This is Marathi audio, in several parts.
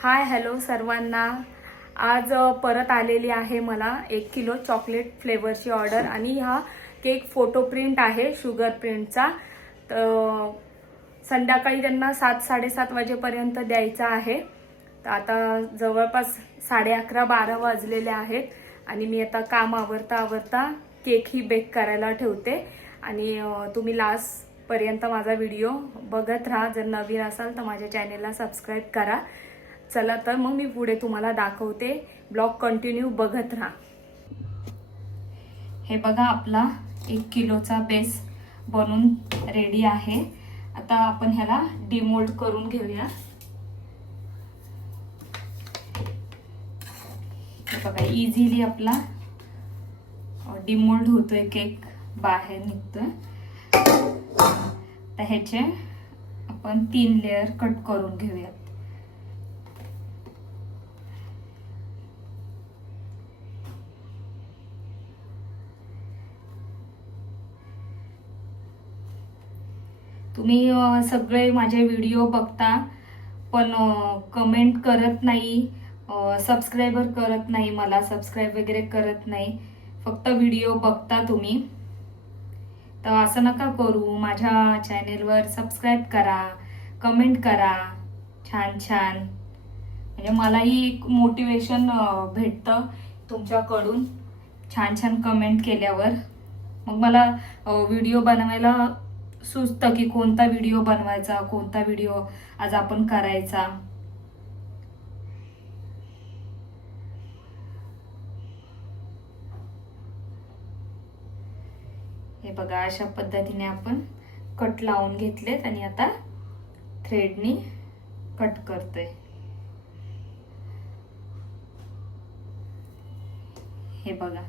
हाय हॅलो सर्वांना. आज परत आलेली आहे मला 1 किलो चॉकलेट फ्लेवरची ऑर्डर आणि हा केक फोटो प्रिंट आहे शुगर प्रिंटचा. तर संध्याकाळी त्यांना 7-7:30 वाजेपर्यंत द्यायचा आहे. तर आता जवळपास 11:30-12 वाजलेले आहेत आणि मी आता काम आवरता केक ही बेक करायला ठेवते. आणि तुम्ही लास्टपर्यंत माझा व्हिडिओ बघत राहा. जर नवीन असाल तर माझ्या चॅनेलला सबस्क्राईब करा. चला तर मग मी पुढे तुम्हाला दाखवते. ब्लॉग कंटिन्यू बघत राहा. हे बघा, आपला 1 किलोचा बेस बनून रेडी आहे. आता आपण ह्याला डिमोल्ड करून घेऊया. हे बघा, इझिली आपला डिमोल्ड होतोय, केक बाहेर निघतोय. तर ह्याचे आपण 3 लेयर कट करून घेऊयात. तुम्ही सगळे माझे व्हिडिओ बघता पण कमेंट करत नाही, सबस्क्राइबर करत नाही, मला सबस्क्राइब वगैरे करत नाही, फक्त व्हिडिओ बघता तुम्ही. तर असं नका करू. माझ्या चॅनेलवर सबस्क्राइब करा, कमेंट करा छान छान. म्हणजे मलाही एक मोटिवेशन भेटतं तुमच्याकडून छान छान कमेंट केल्यावर. मग मला व्हिडिओ बनवायला सुचतं की कोणता व्हिडिओ बनवायचा, कोणता व्हिडिओ आज आपण करायचा. हे बघा, अशा पद्धतीने आपण कट लावून घेतलेत आणि आता थ्रेडनी कट करतोय. हे बघा,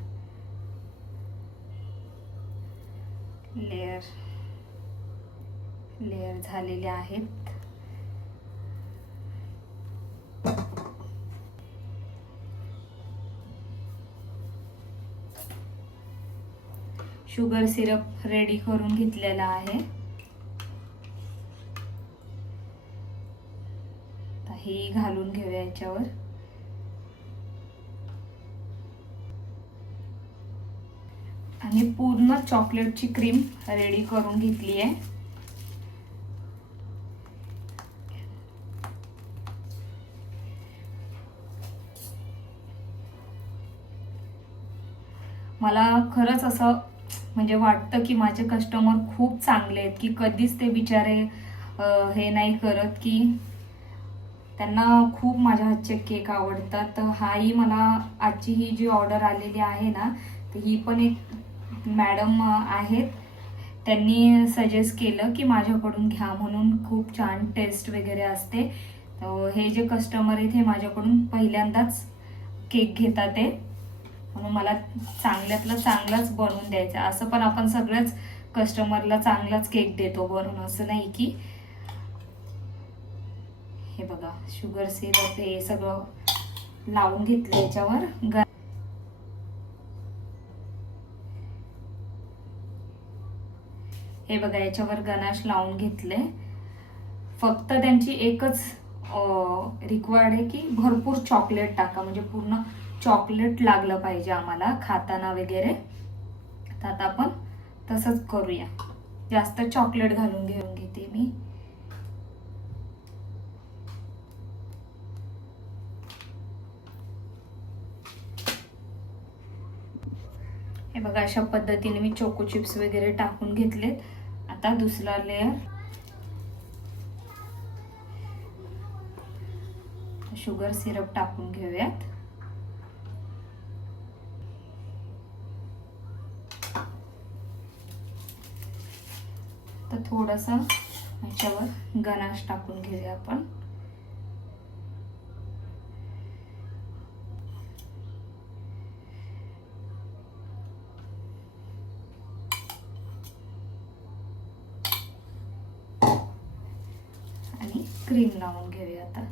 लेयर झालेले आहेत. शुगर सिरप रेडी करून घेतलेला आहे. हे घालून घेऊया याच्यावर. आणि पूर्ण चॉकलेटची क्रीम रेडी करून घेतली आहे. मला खरंच असं म्हणजे वाटतं की माझे कस्टमर खूप चांगले आहेत, की कधीच ते बिचारे हे नाही करत, की त्यांना खूप माझ्या हातचे केक आवडतात. तर हाही मला आजची ही जी ऑर्डर आलेली आहे ना, तर ही पण एक मॅडम आहेत, त्यांनी सजेस्ट केलं की माझ्याकडून घ्या म्हणून. खूप छान टेस्ट वगैरे असते. हे जे कस्टमर आहेत हे माझ्याकडून पहिल्यांदाच केक घेतात ते, म्हणून मला चांगल्यातलं चांगलाच बनवून द्यायचं. असं पण आपण सगळ्याच कस्टमरला चांगलाच केक देतो बनवून, असं नाही की. हे बघा, शुगर सिरप हे सगळं लावून घेतलं याच्यावर. हे बघा, याच्यावर गनाश लावून घेतले. फक्त त्यांची एकच रिक्वायर्ड आहे की भरपूर चॉकलेट टाका, म्हणजे पूर्ण चॉकलेट लागलं पाहिजे आम्हाला खाताना वगैरे. तर आता आपण तसंच करूया. जास्त चॉकलेट घालून घेऊन घेते मी. हे बघा, अशा पद्धतीने मी चोको चिप्स वगैरे टाकून घेतलेत. आता दुसरा लेयर शुगर सिरप टाकून घेऊयात. तर थोडंसं ह्याच्यावर गनाश टाकून घेऊया आपण. आणि क्रीम लावून घेऊया आता.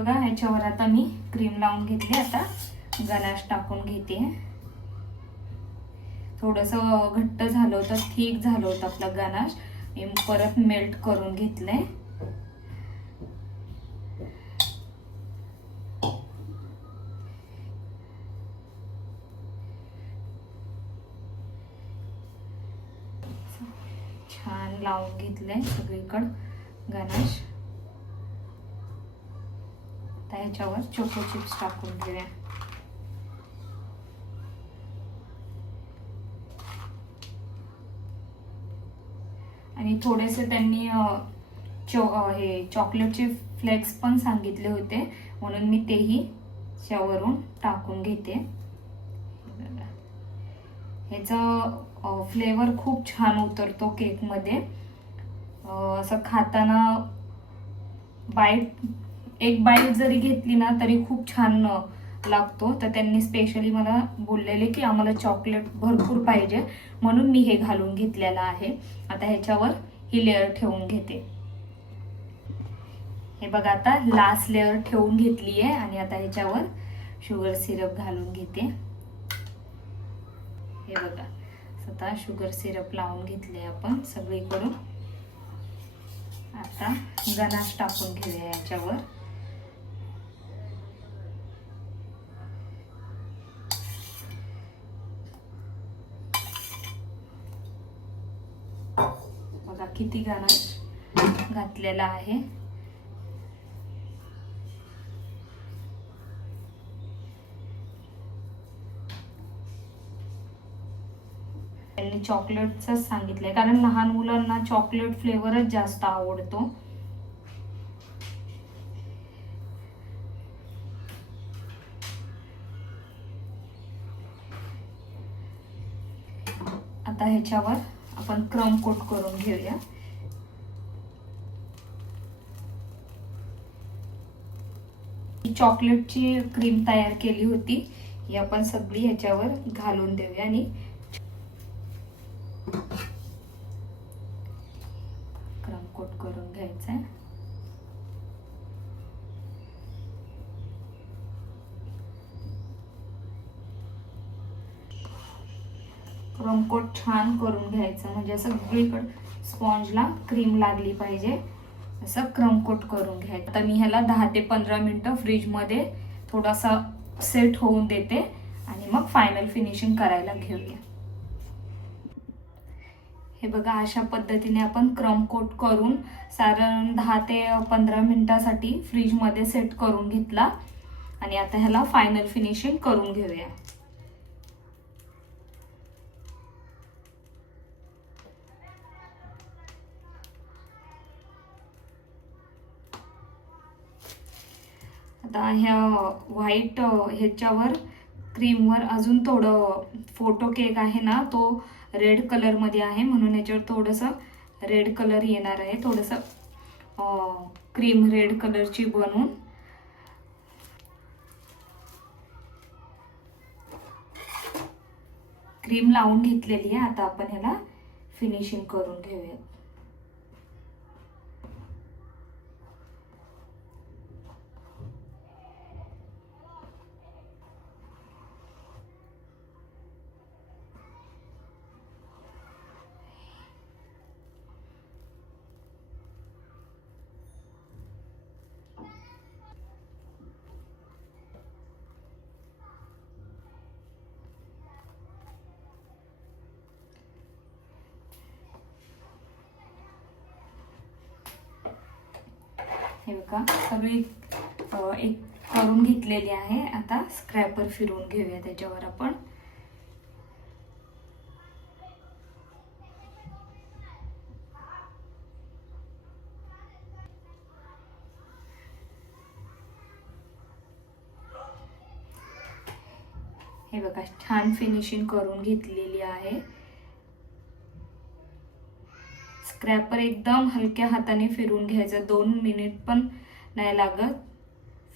बघा ह्याच्यावर आता मी क्रीम लावून घेतली. आता गनाश टाकून घेते. थोडंसं घट्ट झालं होतं, थिक झालं होतं आपलं गनाश. मी परत मेल्ट करून घेतलंय. छान लावून घेतलंय सगळीकडं गनाश. आता ह्याच्यावर चोको चिप्स टाकून घेऊया. आणि थोडेसे त्यांनी हे चॉकलेटचे फ्लेक्स पण सांगितले होते, म्हणून मी तेही त्यावरून टाकून घेते. ह्याचा फ्लेवर खूप छान उतरतो केकमध्ये. असं खाताना एक बाईट जरी घेतली ना तरी खूप छान लागतो. तर त्यांनी स्पेशली मला बोललेले की आम्हाला चॉकलेट भरपूर पाहिजे, म्हणून मी हे घालून घेतलेलं आहे. आता ह्याच्यावर ही लेअर ठेवून घेते. हे बघा आता लास्ट लेअर ठेवून घेतली आहे. आणि आता ह्याच्यावर शुगर सिरप घालून घेते. हे बघा आता शुगर सिरप लावून घेतले आपण सगळीकडून. आता गनाश टाकून घेऊया याच्यावर. बघा किती गनाश घातलेला आहे. त्यांनी चॉकलेटच सांगितलंय, कारण लहान मुलांना चॉकलेट फ्लेवरच जास्त आवडतो. आता ह्याच्यावर आपण क्रम कोट करून घेऊया. चॉकलेटची क्रीम तयार केली होती, ही आपण सगळी ह्याच्यावर घालून देऊया. आणि क्रम कोट करून घ्यायचं आहे. क्रम कोट छान करून घ्यायचं, म्हणजे सगळीकडे स्पॉंजला क्रीम लागली पाहिजे असं क्रम कोट करून घ्यायचं. आता मी ह्याला 10 ते 15 मिनिटं फ्रीजमध्ये थोडासा सेट होऊन देते आणि मग फायनल फिनिशिंग करायला घेऊया. हे बघा अशा पद्धतीने आपण क्रम कोट करून साधारण 10 ते 15 मिनिटासाठी फ्रीजमध्ये सेट करून घेतला. आणि आता ह्याला फायनल फिनिशिंग करून घेऊया. आता ह्या व्हाईट ह्याच्यावर क्रीमवर अजून थोडं फोटो केक आहे ना, तो रेड कलर मध्ये आहे, म्हणून याच्यावर थोडंसं रेड कलर येणार आहे. थोडंसं क्रीम रेड कलरची बनवून क्रीम लावून घेतलेली आहे. आता आपण ह्याला फिनिशिंग करून घेऊया. हे बघा सगळी एक करून घेतलेली आहे. आता स्क्रॅपर फिरवून घेऊया त्याच्यावर आपण. हे बघा छान फिनिशिंग करून घेतलेली आहे. स्क्रॅपर एकदम हलक्या हाताने फिरवून घ्यायचं, 2 मिनिट पण नाही लागत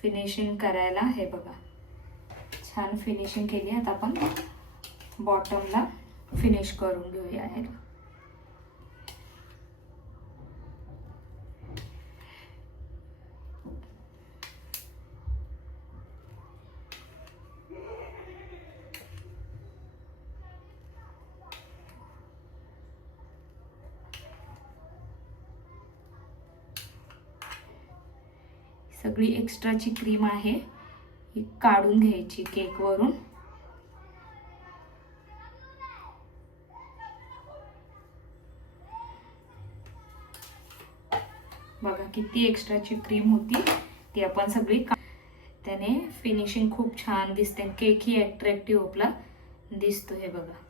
फिनिशिंग करायला. हे बघा छान फिनिशिंग केली. आता आपण बॉटमला फिनिश करून घेऊया. सगळी एक्स्ट्राची क्रीम आहे ही काढून घ्यायची केकवरून. बघा किती एक्स्ट्राची क्रीम होती ती आपण सगळी त्याने फिनिशिंग खूप छान दिसते. केक ही अट्रॅक्टिव्ह आपला दिसतो. हे बघा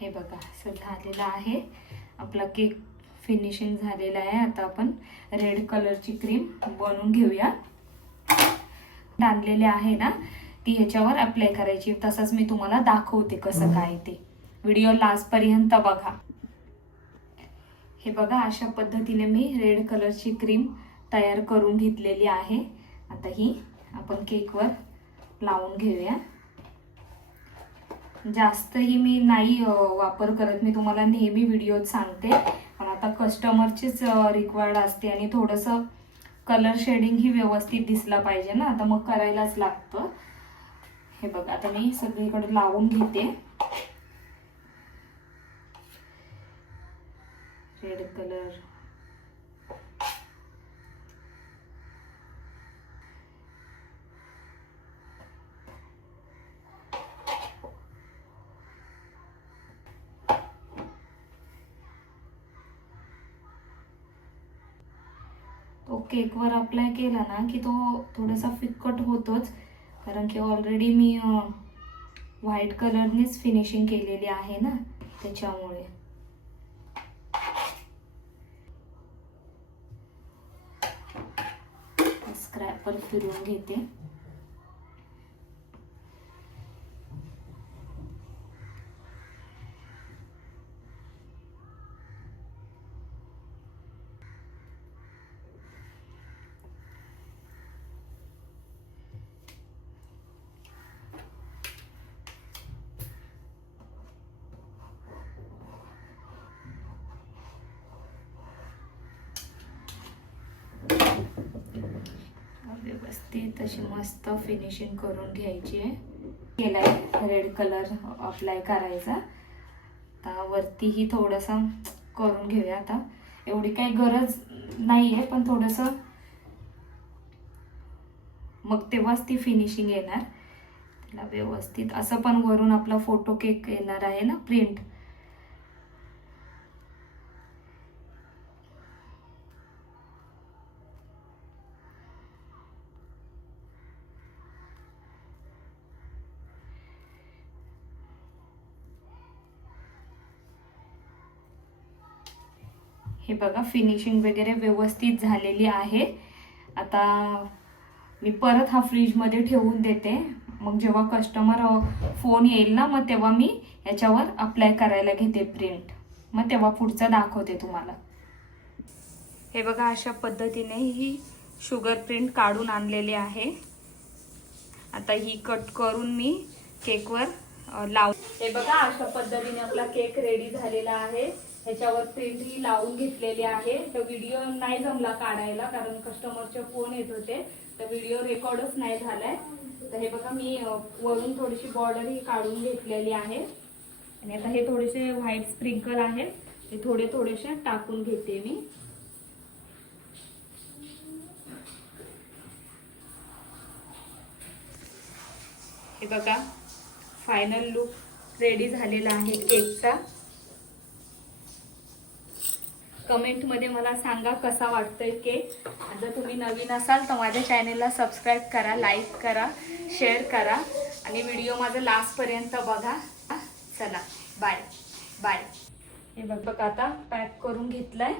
हे बघा असं झालेलं आहे आपला केक. फिनिशिंग झालेलं आहे. आता आपण रेड कलरची क्रीम बनवून घेऊया. आणलेले आहे ना ती ह्याच्यावर अप्लाय करायची. तसंच मी तुम्हाला दाखवते कसं काय ते. व्हिडिओ लास्ट पर्यंत बघा. हे बघा अशा पद्धतीने मी रेड कलरची क्रीम तयार करून घेतलेली आहे. आता ही आपण केकवर लावून घेऊया. जास्तही मी नाही वापर करत. मी तुम्हाला नेहमी व्हिडिओत सांगते पण आता कस्टमरचीच रिक्वायर्ड असते आणि थोडंसं कलर शेडिंग ही व्यवस्थित दिसला पाहिजे ना, आता मग करायलाच लागतं. हे बघा आता मी सगळीकडे लावून घेते रेड कलर. तो केकवर अप्लाय केला ना की तो थोडासा फिक्कट होतोच, कारण की ऑलरेडी मी व्हाईट कलरनेच फिनिशिंग केलेली आहे ना त्याच्यामुळे. स्क्रॅपर फिरवून घेते. व्यवस्थित अशी मस्त फिनिशिंग करून घ्यायची आहे. केलाय रेड कलर अप्लाय करायचा. आता वरतीही थोडंसं करून घेऊया. आता एवढी काही गरज नाही आहे पण थोडंसं मग तेव्हाच ती फिनिशिंग येणार त्याला व्यवस्थित. असं पण वरून आपला फोटो केक येणार आहे ना प्रिंट. हे बघा फिनिशिंग वगैरे व्यवस्थित झालेली आहे. आता मी परत हा फ्रीजमध्ये ठेवून देते. मग जेव्हा कस्टमर फोन येईल ना मग तेव्हा मी याच्यावर अप्लाय करायला घेते प्रिंट. मग तेव्हा पुढचं दाखवते तुम्हाला. हे बघा अशा पद्धतीने ही शुगर प्रिंट काढून आणलेली आहे. आता ही कट करून मी केकवर लाव. हे बघा अशा पद्धतीने आपला केक रेडी झालेला आहे. ह्याच्यावर प्रिंट ही लावून घेतलेली आहे. तर व्हिडिओ नाही जमला काढायला कारण कस्टमरचे फोन येत होते तर व्हिडिओ रेकॉर्डच नाही झालाय. तर हे बघा मी वरून थोडीशी बॉर्डर ही काढून घेतलेली आहे आणि आता हे थोडेसे व्हाईट स्प्रिंकल आहेत ते थोडे थोडेसे टाकून घेते मी. हे बघा फायनल लुक रेडी झालेला आहे केकचा. कमेंटमध्ये मला सांगा कसा वाटतोय केक. जर तुम्ही नवीन असाल तर माझ्या चॅनेलला सबस्क्राईब करा, लाईक करा, शेअर करा आणि व्हिडिओ माझा लास्टपर्यंत बघा. चला बाय बाय. हे बघ आता पॅक करून घेतलाय.